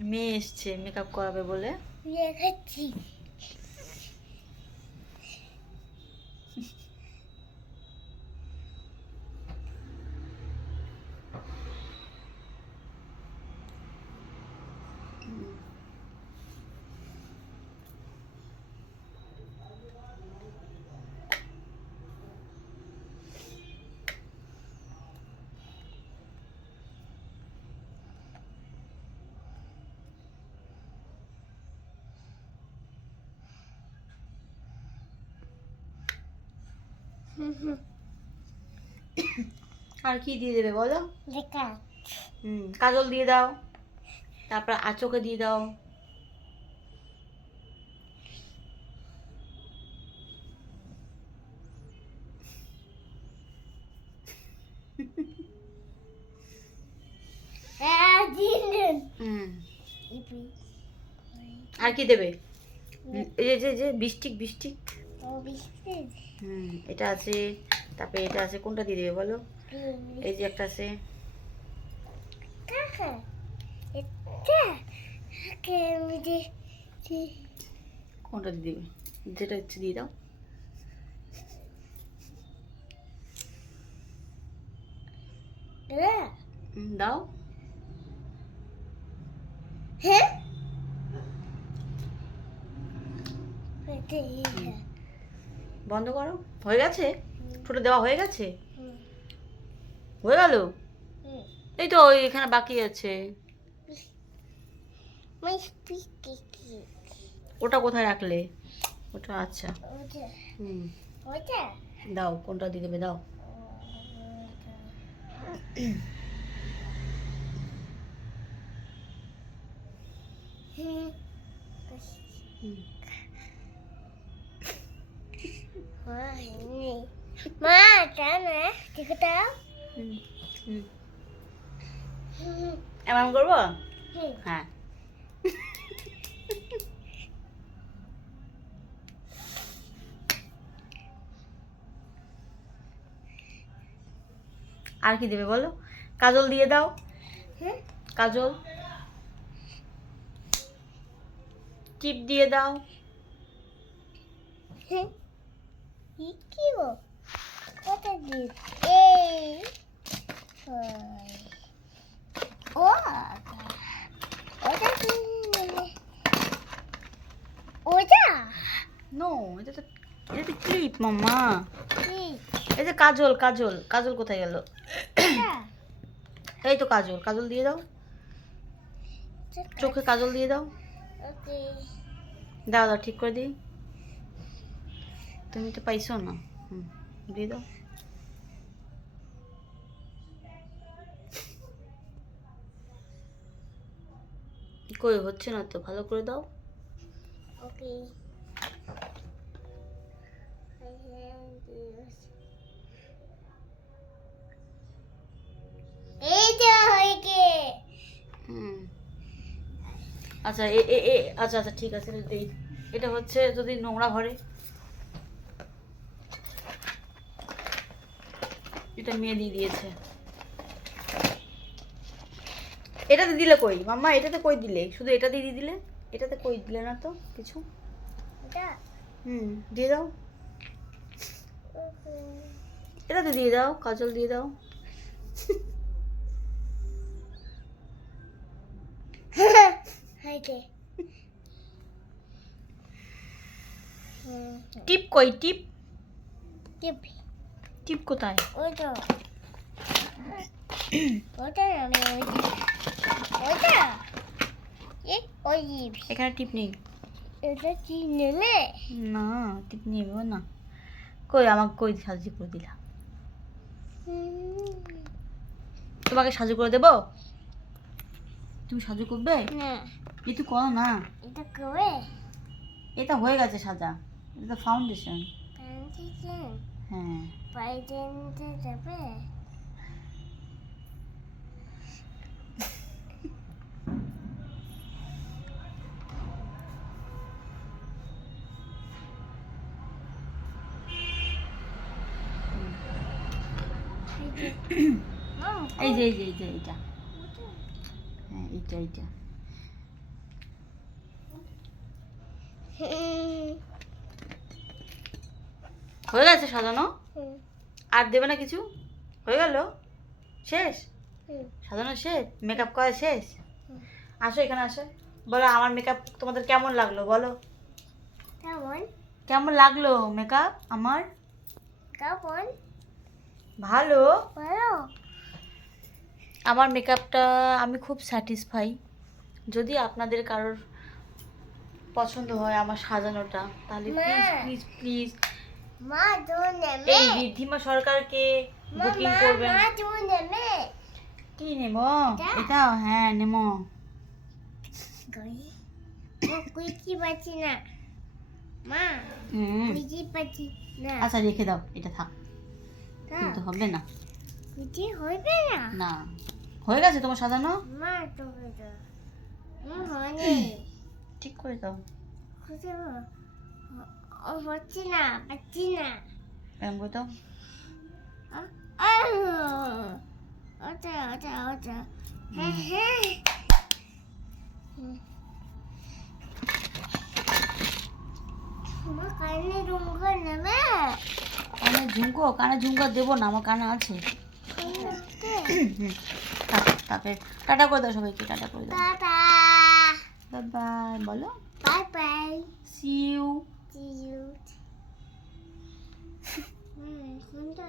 মেয়ে এসছে মেকআপ করাবে বলে। আর কি দিয়ে দেবে বলো? হুম কাজল দিয়ে দাও। তারপর আচোকে দিয়ে দাও। হ্যাঁ আর কি দেবে? এই যে যে বৃষ্টিক বৃষ্টিক। হুম এটা আছে তারপরে এটা আছে কোনটা দিয়ে দেবে বলো? এই যে একটা আছে। কোনটা দিয়ে দেবে? যেটা ইচ্ছে দিয়ে দাও। হুম, দাও। হ্যাঁ? বন্ধ করো। হয়ে গেছে? ছোটো দেওয়া হয়ে গেছে? হয়ে গেল? এই তো ওই এখানে বাকি আছে। ওটা কোথায় রাখলে? ওটা আচ্ছা। হুম। দাও, কোনটা দিয়ে দেবে? দাও। হুম। মা জানা দেখো দাও এমন করব হ্যাঁ। আর কি দেবে বলো? কাজল দিয়ে দাও। হুম। কাজল। টিপ দিয়ে দাও। হুম কি কি গো কত এই ও ওটা কি? ওটা নো এটা তো এটা তো ক্লিপ মাম্মা। এই যে কাজল কাজল। কাজল কোথায় গেল? এই তো কাজল। কাজল দিয়ে দাও। চোখে কাজল দিয়ে দাও। দাও দাও ঠিক করে দিই। তুমি তো পাইছো না। হুম দিয়ে দাও। কই হচ্ছে না তো ভালো করে দাও। ওকে। আচ্ছা এ আচ্ছা আচ্ছা ঠিক আছে এটা এটা হচ্ছে যদি নোংরা ভরে এটা মেয়ে দিয়ে দিয়েছে। এটাতে দিলে কই? মাম্মা এটাতে কই দিলে? শুধু এটা দিয়ে দিলে? এটাতে কই দিলে না তো কিছু? এটা? হুম দিয়ে দাও। এটাতে দিয়ে দাও কাজল দিয়ে দাও। হয়ে টিপ কই টিপ? টিপি। টিপ কোথায়? ওটা ওটা আমি ওই ওটা এ ওই এখানে টিপ নেই। এটা কি নেলে না টিপ নেব না। কই আমাকে কই সাহায্য করে দিলা? তোমাকে সাহায্য করে দেবো? তুমি সাহায্য করবে? না। একটু করো না। এটা কবে এটা হয়ে গেছে সাজা। এটা ফাউন্ডেশন ফাউন্ডেশন হ্যাঁ বাইডেনতে যাবে? এই যে এই যে এই যে এইটা। হ্যাঁ এইটা এইটা। হয়ে গেছে সাজানো? আর দেবে না কিছু? হয়ে গেল? শেষ? সাজানো শেষ? মেকআপ করা শেষ? আসো এখানে আসো। বলো আমার মেকআপ তোমাদের কেমন লাগল? বলো। কেমন? কেমন লাগল মেকআপ আমার? কেমন? ভালো। বলো আমার মেকআপটা আমি খুব স্যাটিসফাই যদি আপনাদের কারোর পছন্দ হয় আমার সাজানোটা তাহলে প্লিজ প্লিজ প্লিজ মা তুমি নেবে এই ঋদ্ধিমা সরকারকে বুকিং মা করবেন। মা তুমি নেবে কি নেব? এটা? হ্যাঁ নেব। কই ও কুচি পাচ্ছি না। মা হুম। কুচি পাচ্ছি না। আচ্ছা রেখে দাও এটা থাক। কিন্তু হবে না। কুচি হইবে না? না। হয়ে গেছে তোমার সাজানো? মা তো হুম হয়নি। ঠিক করে দাও। হ- ও না পাচ্ছি না। এরকম করে দাও ওটা ওটা ওটা। হ্যাঁ হ্যাঁ। আমার কানে রুমঘর নেবে? কানে ঝুমকো কানে ঝুমকো দেবো না আমার কানে আছে। টাটা করে দাও সবাইকে টাটা করে দাও। টাটা। বাই বাই বলো। Bye bye. See you See you. হুম কোনটা